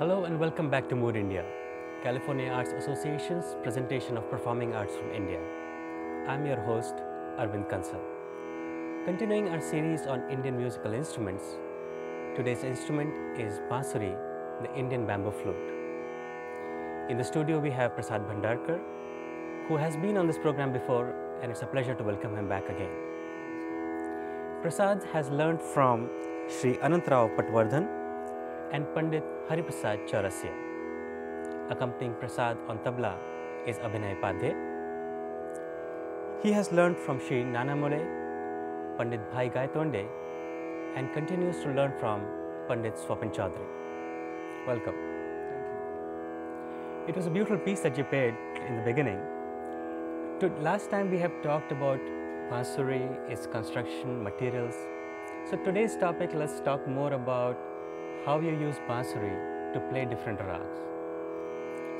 Hello and welcome back to Mood India, California Arts Association's presentation of performing arts from India. I'm your host, Arvind Kansal. Continuing our series on Indian musical instruments, today's instrument is Bansuri, the Indian bamboo flute. In the studio we have Prasad Bhandarkar, who has been on this program before, and it's a pleasure to welcome him back again. Prasad has learned from Sri Anantrao Patwardhan and Pandit Hariprasad Chaurasya. Accompanying Prasad on Tabla is Abhinay Padhye. He has learned from Sri Nanamole, Pandit Bhai Gaitonde, and continues to learn from Pandit Swapin Chaudhary. Welcome. Thank you. It was a beautiful piece that you played in the beginning. Last time we have talked about Bansuri, its construction, materials. So today's topic, let's talk more about how you use Bansuri to play different rags.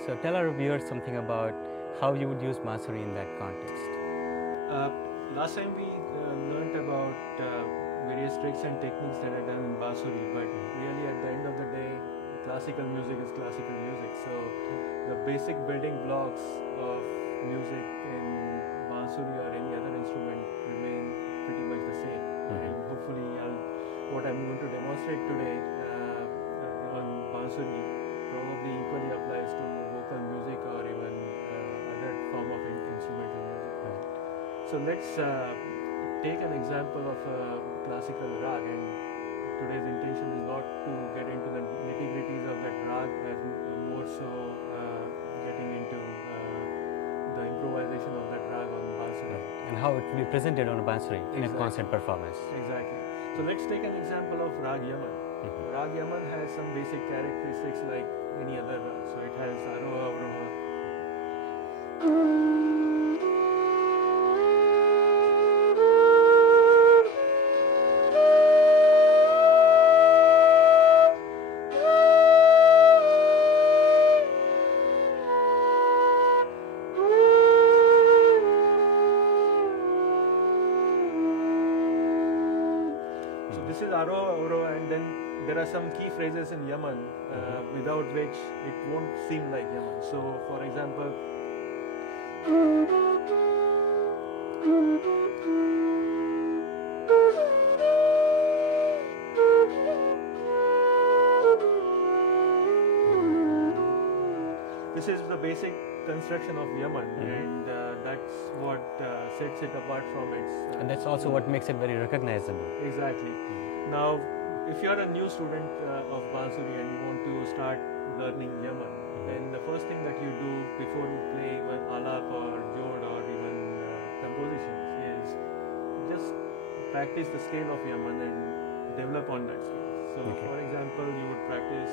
So tell our viewers something about how you would use Bansuri in that context. Last time we learnt about various tricks and techniques that are done in Bansuri, but really at the end of the day, classical music is classical music. So the basic building blocks of music in Bansuri or any other instrument remain pretty much the same. And hopefully what I'm going to demonstrate today on Bansuri probably equally applies to vocal music or even other form of instrumental music. So let's take an example of a classical rag, and today's intention is not to get into the nitty-gritties of that rag, as more so getting into the improvisation of that rag on Bansuri. And how it will be presented on a Bansuri in a concert performance. Exactly. So let's take an example of Rag Yaman. Rag Yaman has some basic characteristics like any other rag. So it has Aroha, Avroha. This is Aroha, and then there are some key phrases in Yaman without which it won't seem like Yaman. So, for example, this is the basic construction of Yaman, and that's what sets it apart from its. And that's also what makes it very recognizable. Exactly. Now, if you're a new student of Bansuri and you want to start learning Yaman, then the first thing that you do before you play even alap or jod or even compositions is just practice the scale of Yaman and develop on that scale. So, for example, you would practice.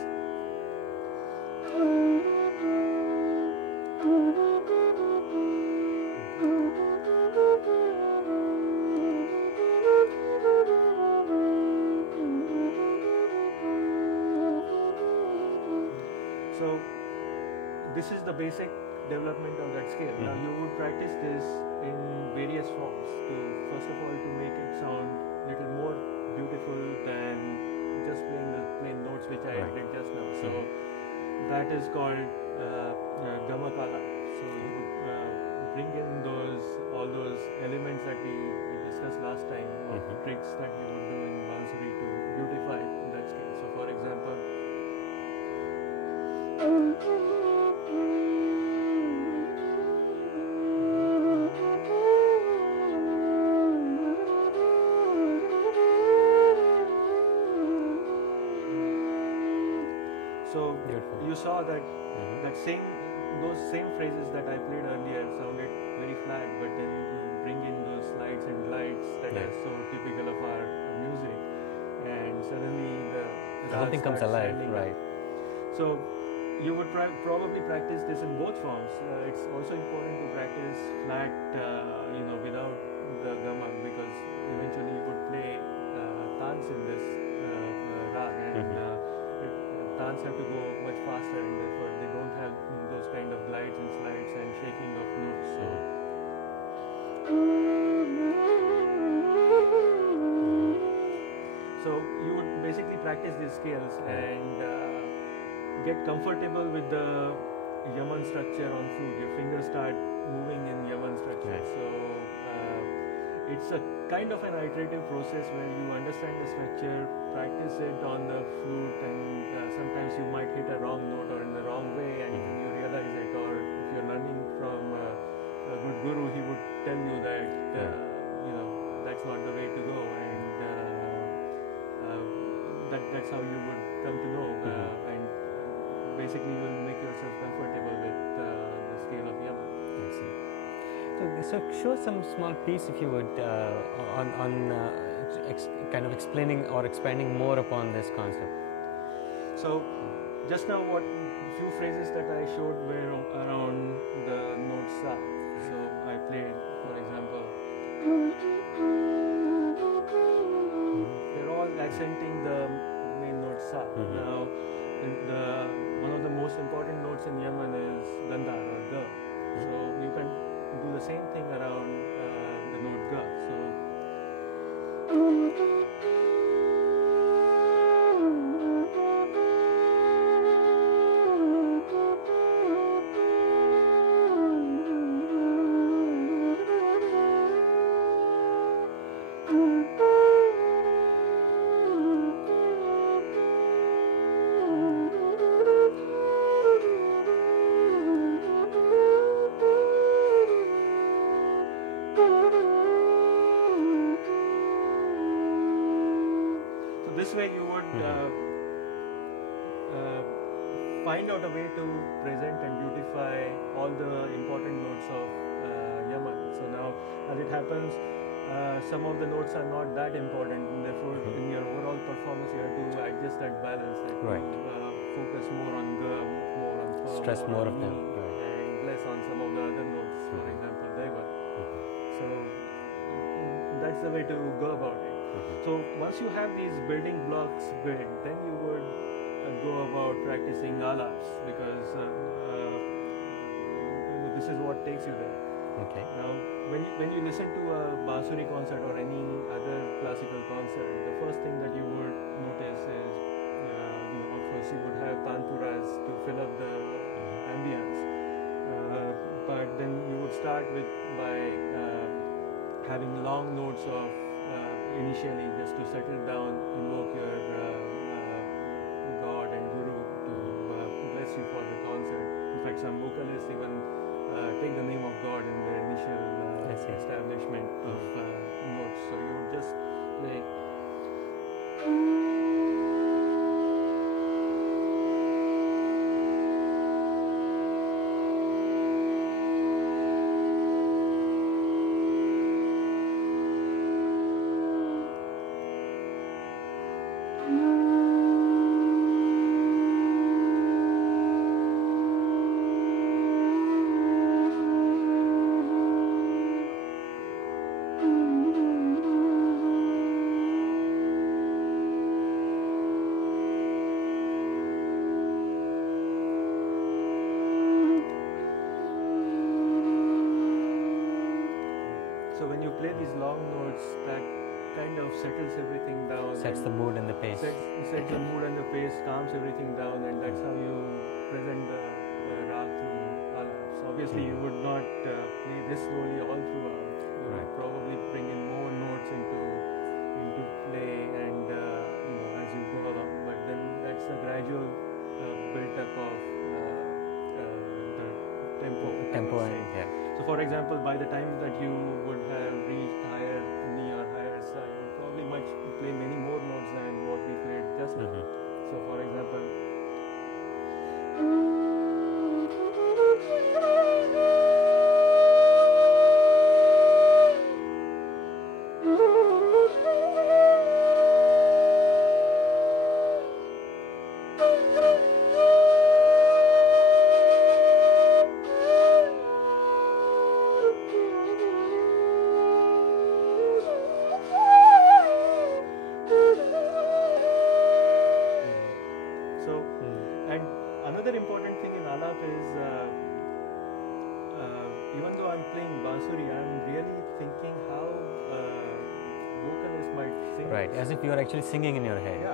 So this is the basic development of that scale. Now you would practice this in various forms to, first of all, to make it sound a little more beautiful than just playing the plain notes which I did just now. So that is called Gamakala. So you would bring in all those elements that we discussed last time, or tricks that you would do in Bansuri to beautify that scale. So for example, so you saw that those same phrases that I played earlier sounded very flat, but then you bring in those slides and glides that are so typical of our music, and suddenly the whole thing comes alive, right? So you would probably practice this in both forms. It's also important to practice flat, without the gamak, because eventually you would play tans in this rag, and tans have to go much faster, and therefore they don't have those kind of glides and slides and shaking of notes. So you would basically practice these scales and get comfortable with the Yaman structure on flute. Your fingers start moving in Yaman structure. So it's a kind of an iterative process where you understand the structure, practice it on the flute, and sometimes you might hit a wrong note or in the wrong way, and you realize it. Or if you're learning from a good guru, he would tell you that that's not the way to go, and that's how you would come to know. And basically, you will make yourself comfortable with the scale of Yaman. I see. So show some small piece, if you would, on kind of explaining or expanding more upon this concept. So just now, what few phrases that I showed were around the note sa. So I played, for example, they're all accenting the main note sa. Now, one of the most important notes in Yaman is Gandhar or Ga. So you can do the same thing around the note ga. So this way you would find out a way to present and beautify all the important notes of Yaman. So now, as it happens, some of the notes are not that important, and therefore in your overall performance you have to adjust that balance, focus more on ga, more on pa, stress more of them, and less on some of the other notes, for example, deva. So that's the way to go about it. So once you have these building blocks built, then you would go about practicing alaps, because this is what takes you there. Okay. Now, when you listen to a Bansuri concert or any other classical concert, the first thing that you would notice is, of course, you would have tanpuras to fill up the ambience, but then you would start by having long notes of initially, just to settle down, invoke your God and Guru to bless you for the concert. In fact, some vocalists even take the name of God in their initial establishment of notes. So you would just play. So when you play these long notes, that kind of settles everything down. Sets the mood and the pace. Sets the mood and the pace, calms everything down, and that's how you present the rag through alaps. Obviously, you would not play this slowly all throughout. You would probably bring in more notes into play, and as you go along. But then that's the gradual build up of the tempo. So, for example, by the time that you would have reached higher knee or higher sa, you would probably play many more notes than what we played just now. So, for example, another important thing in alap is, even though I'm playing Bansuri, I'm really thinking how vocalists might sing. Right, as if you are actually singing in your head. Yeah,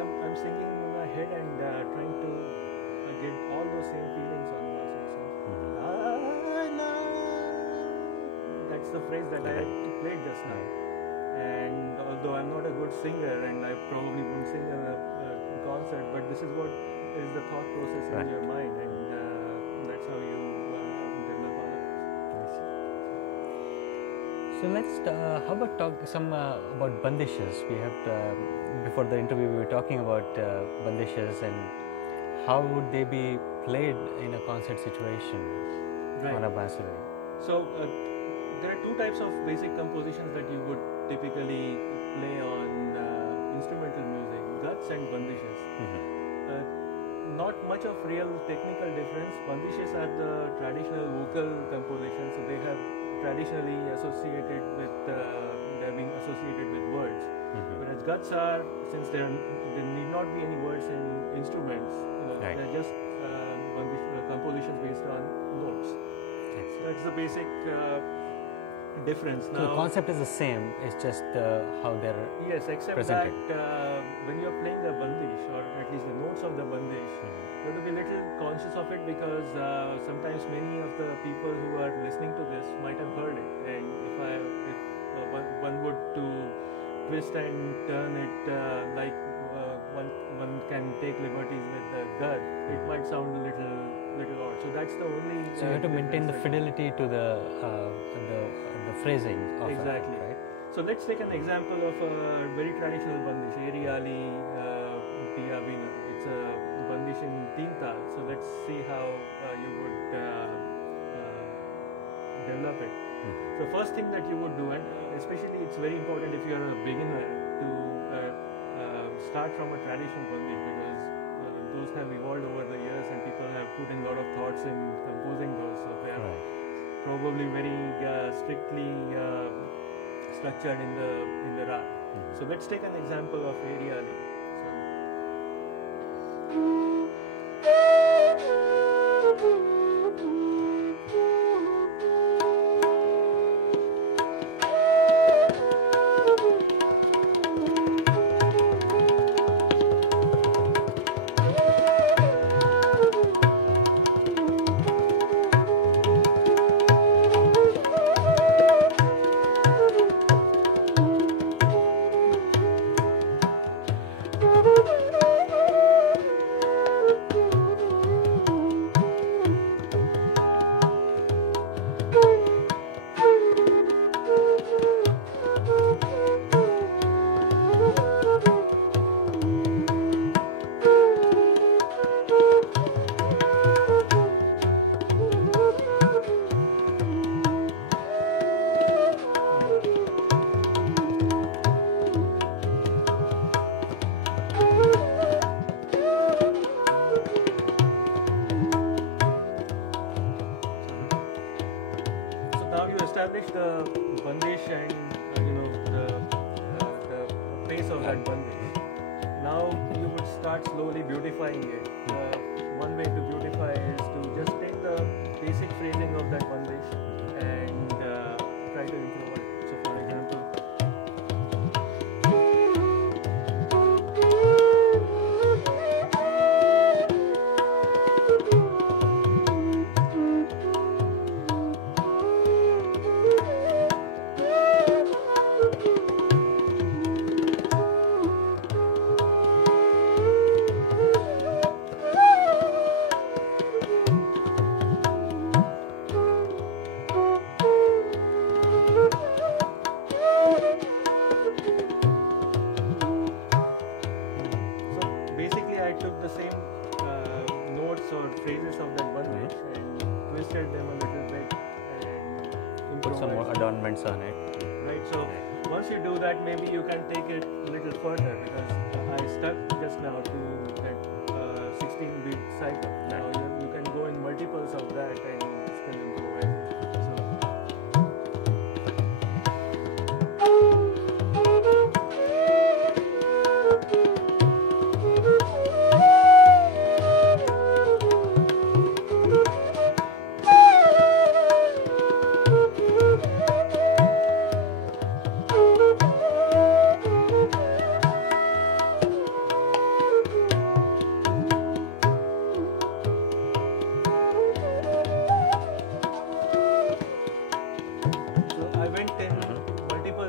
I'm singing in my head and trying to get all those same feelings on Bansuri. So, that's the phrase that I played just now. And although I'm not a good singer and I probably won't sing in a concert, but this is what is the thought process in your mind, and that's how you develop alaps. So let's how about talk some about bandishes. We have before the interview we were talking about bandishes and how would they be played in a concert situation on a bansuri. So there are two types of basic compositions that you would typically play on instrumental music: guts and bandishes. Not much of real technical difference. Bandishes are the traditional vocal compositions, so they have traditionally associated with they have been associated with words. Whereas guts are, since there need not be any words in instruments, they're just compositions based on notes. That's the basic difference. So the concept is the same. It's just how they're yes, except presented. that when you're playing the bandish, or at least the notes of the bandish, you have to be a little conscious of it, because sometimes many of the people who are listening to this might have heard it, and if one would to twist and turn it like one can take liberties with the gad, it might sound a little odd. So that's the only. So you have to maintain the fidelity to the phrasing of exactly. it, right? So let's take an example of a very traditional bandish, Eriali Abhinay. It's a bandish in teen tal. So let's see how you would develop it. So first thing that you would do, and especially it's very important if you are a beginner, to start from a traditional bandish, because those have evolved over the years and people have put in a lot of thoughts in composing those. So they are probably very strictly structured in the rag. So let's take an example of Eriali. Establish the bandish and the pace of that bandish. Now you would start slowly beautifying it. One way to beautify is to just take the basic phrasing of that bandish and try to improve it. So for example, phrases of that bandish and twisted them a little bit and put some more adornments on it. Right. So once you do that, maybe you can take it a little further, because I stuck just now to that 16-beat cycle. Now you can go in multiples of that and still improvise.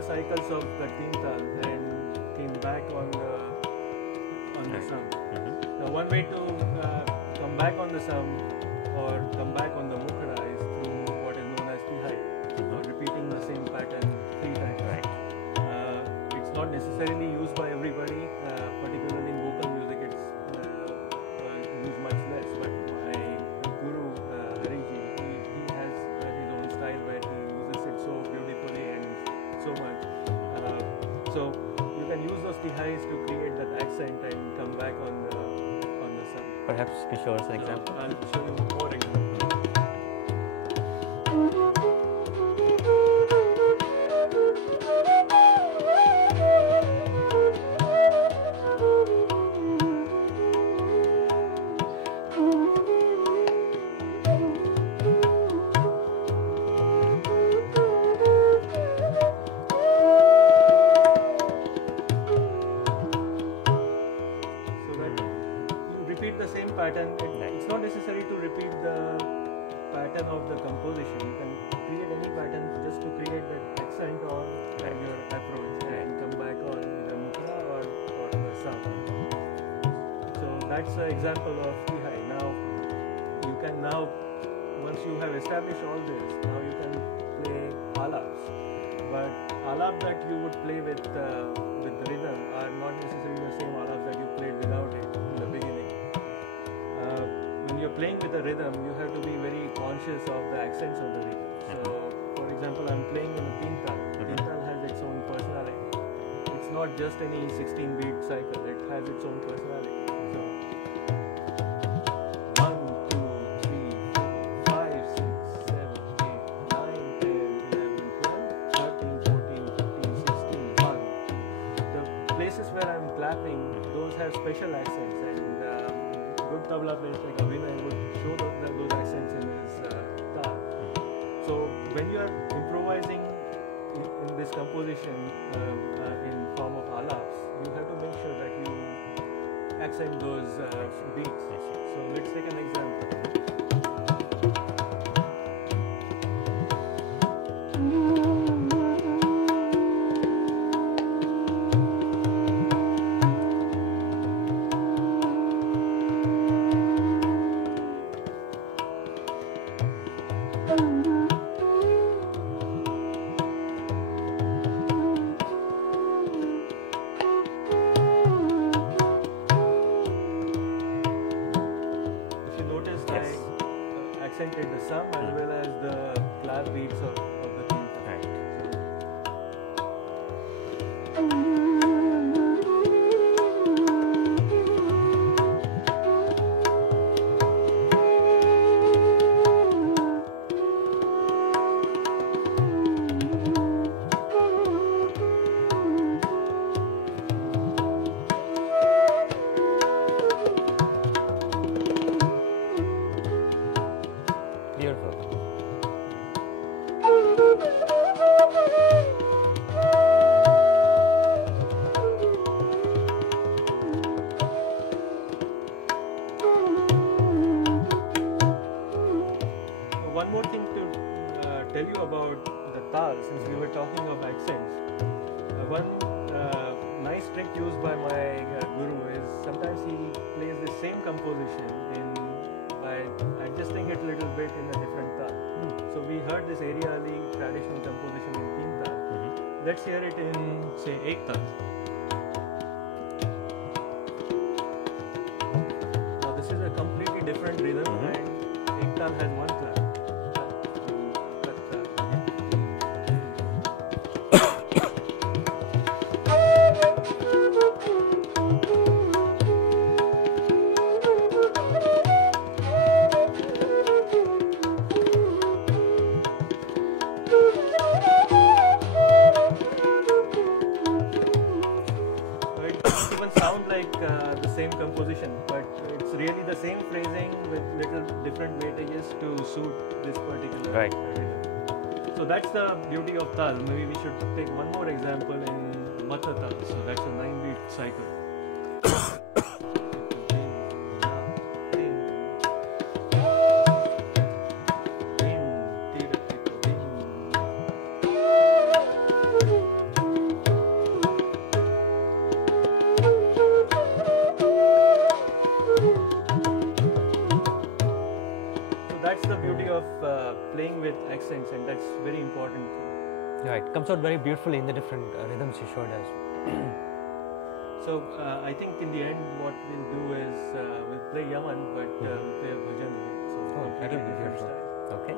Cycles of the Tintal and came back on the sum. Now one way to come back on the sum or come back on the mukhara is through what is known as tihai, or repeating the same pattern 3 times. Right. It's not necessarily used by everybody, particularly in vocal music. It's used much less. But my guru Hariji, he has his own style where he uses it so beautifully and so much. So you can use those tihais to create that accent and come back on the sum. Perhaps you can show us an example. I'll show you more examples. repeat the same pattern. It's not necessary to repeat the pattern of the composition. You can create any pattern just to create that accent on your approach and come back on the mudra or the sound. So that's an example of Bihai. Now you can once you have established all this, now you can play alaps. But alap that you would play with the rhythm are not necessarily the same alaps that you played without it in the beginning. When you're playing with a rhythm, you have to be very conscious of the accents of the rhythm. So, for example, I'm playing in a teen tal. Teen tal has its own personality. It's not just any 16-beat cycle. It has its own personality. So, 1, 2, 3, 4, 5, 6, 7, 8, 9, 10, 11, 12, 13, 14, 15, 16, 1. The places where I'm clapping, those have special accents, and good tabla players like Abhinay would show those accents in his tal. So when you are improvising in this composition in form of alaps, you have to make sure that you accent those beats. So let's take an example. Accented the sum as well as the clap beats of the theme. Right. Beautiful. One more thing to tell you about the tal, since we were talking of accents. One nice trick used by my guru is sometimes he plays the same composition by adjusting it a little bit in a different tal. So we heard this area Ali traditional composition in teen tal. Let's hear it in, say, ek tal. Now this is a completely different rhythm, and ek tal has one clap. Sound like the same composition, but it's really the same phrasing with little different weightages to suit this particular rhythm. So that's the beauty of tal. Maybe we should take one more example in Matha tal. So that's a 9-beat cycle. That's the beauty of playing with accents, and that's very important. Right, it comes out very beautifully in the different rhythms you showed us. So I think in the end what we'll do is we'll play Yaman, but we'll play a bhajan. So that will be different beautiful. style. Okay.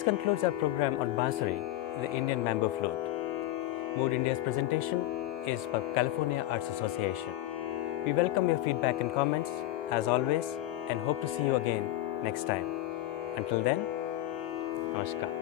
This concludes our program on Bansuri, the Indian bamboo flute. Mood India's presentation is by California Arts Association. We welcome your feedback and comments, as always, and hope to see you again next time. Until then, namaskar.